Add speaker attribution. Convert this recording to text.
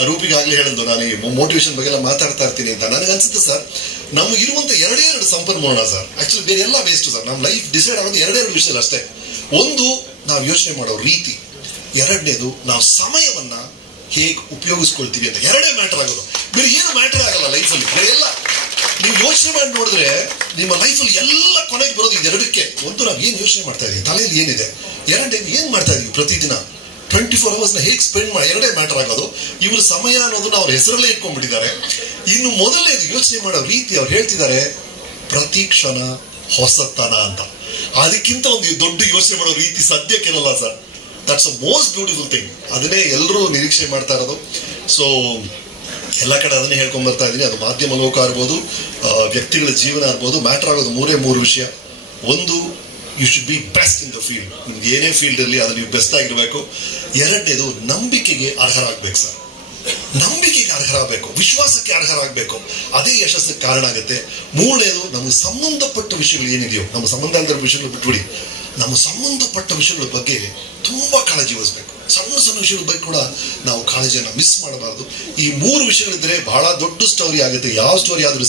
Speaker 1: ರೂಪಿಗಾಗ್ಲೇ ಹೇಳಿದ್ದು ನಾನು ಈ ಮೋಟಿವೇಶನ್ ಬಗ್ಗೆ ಎಲ್ಲ ಮಾತಾಡ್ತಾ ಇರ್ತೀನಿ ಅಂತ ನನಗೆ ಅನ್ಸುತ್ತೆ ಸರ್ ನಮಗಿರುವಂಥ ಎರಡೇ ಎರಡು ಸಂಪನ್ಮೂಲ ಸರ್ ಆಕ್ಚುಲಿ ಬೇರೆ ಎಲ್ಲ ವೇಸ್ಟ್ ಸರ್ ನಮ್ಮ ಲೈಫ್ ಡಿಸೈಡ್ ಆಗೋದು ಎರಡೇ ಎರಡು ವಿಷಯ ಅಷ್ಟೇ. ಒಂದು, ನಾವು ಯೋಚನೆ ಮಾಡೋ ರೀತಿ. ಎರಡನೇದು, ನಾವು ಸಮಯವನ್ನ ಹೇಗೆ ಉಪಯೋಗಿಸ್ಕೊಳ್ತೀವಿ ಅಂತ. ಎರಡೇ ಮ್ಯಾಟರ್ ಆಗೋದು. ಬೇರೆ ಏನು ಮ್ಯಾಟರ್ ಆಗಲ್ಲ ಲೈಫಲ್ಲಿ ಬೇರೆ ಎಲ್ಲ. ನೀವು ಯೋಚನೆ ಮಾಡಿ ನೋಡಿದ್ರೆ ನಿಮ್ಮ ಲೈಫಲ್ಲಿ ಎಲ್ಲ ಕೊನೆಗೆ ಬರೋದು ಇದೆರಡಕ್ಕೆ. ಒಂದು, ನಾವು ಏನು ಯೋಚನೆ ಮಾಡ್ತಾ ಇದೀವಿ? ತಲೆಯಲ್ಲಿ ಏನಿದೆ? ಎರಡನೇದು, ಏನು ಮಾಡ್ತಾ ಇದೀವಿ ಪ್ರತಿದಿನ? ಟ್ವೆಂಟಿ ಫೋರ್ ಅವರ್ಸ್ನ ಹೇಗೆ ಸ್ಪೆಂಡ್ ಮಾಡಿ ಎರಡೇ ಮ್ಯಾಟರ್ ಆಗೋದು. ಇವ್ರ ಸಮಯ ಅನ್ನೋದನ್ನ ಅವ್ರ ಹೆಸರಲ್ಲೇ ಇಟ್ಕೊಂಡ್ಬಿಟ್ಟಿದ್ದಾರೆ. ಇನ್ನು ಮೊದಲನೇದು ಯೋಚನೆ ಮಾಡೋ ರೀತಿ ಅವ್ರು ಹೇಳ್ತಿದ್ದಾರೆ, ಪ್ರತಿ ಕ್ಷಣ ಹೊಸತನ ಅಂತ. ಅದಕ್ಕಿಂತ ಒಂದು ದೊಡ್ಡ ಯೋಚನೆ ಮಾಡೋ ರೀತಿ ಸದ್ಯಕ್ಕಿರಲ್ಲ sir. That's a most beautiful thing ಅದನ್ನೇ ಎಲ್ಲರೂ ನಿರೀಕ್ಷೆ ಮಾಡ್ತಾ ಇರೋದು. ಸೊ ಎಲ್ಲ ಕಡೆ ಅದನ್ನೇ ಹೇಳ್ಕೊಂಡ್ ಬರ್ತಾ ಇದ್ದೀನಿ. ಅದು ಮಾಧ್ಯಮ ಲೋಕ ಇರ್ಬೋದು ವ್ಯಕ್ತಿಗಳ ಜೀವನ ಇರ್ಬೋದು ಮ್ಯಾಟರ್ ಆಗೋದು ಮೂರೇ ಮೂರು ವಿಷಯ. ಒಂದು you should be best in the field ನಿಮ್ಗೆ ಏನೇ ಫೀಲ್ಡ್ ಇರಲಿ ಅದು ನೀವು ಬೆಸ್ಟ್ ಆಗಿರಬೇಕು. ಎರಡನೇದು ನಂಬಿಕೆಗೆ ಅರ್ಹರಾಗಬೇಕು ಸರ್. ನಂಬಿಕೆಗೆ ಅರ್ಹರಾಗಬೇಕು. ವಿಶ್ವಾಸಕ್ಕೆ ಅರ್ಹರಾಗಬೇಕು. ಅದೇ ಯಶಸ್ಸಿಗೆ ಕಾರಣ ಆಗುತ್ತೆ. ಮೂರನೇದು ನಮಗೆ ಸಂಬಂಧಪಟ್ಟ ವಿಷಯಗಳು ಏನಿದೆಯೋ, ನಮ್ಮ ಸಂಬಂಧ ಅಂತ ವಿಷಯಗಳು ಬಿಟ್ಬಿಡಿ. ನಮ್ಮ ಸಂಬಂಧಪಟ್ಟ ವಿಷಯಗಳ ಬಗ್ಗೆ ತುಂಬ ಕಾಳಜಿ ವಹಿಸ್ಬೇಕು. ಸಣ್ಣ ಸಣ್ಣ ವಿಷಯಗಳ ಬಗ್ಗೆ ಕೂಡ ನಾವು ಕಾಳಜಿಯನ್ನು ಮಿಸ್ ಮಾಡಬಾರ್ದು. ಈ ಮೂರು ವಿಷಯಗಳಿದ್ರೆ ಬಹಳ ದೊಡ್ಡ ಸ್ಟೋರಿ ಆಗುತ್ತೆ. ಯಾವ ಸ್ಟೋರಿ ಆದ್ರೂ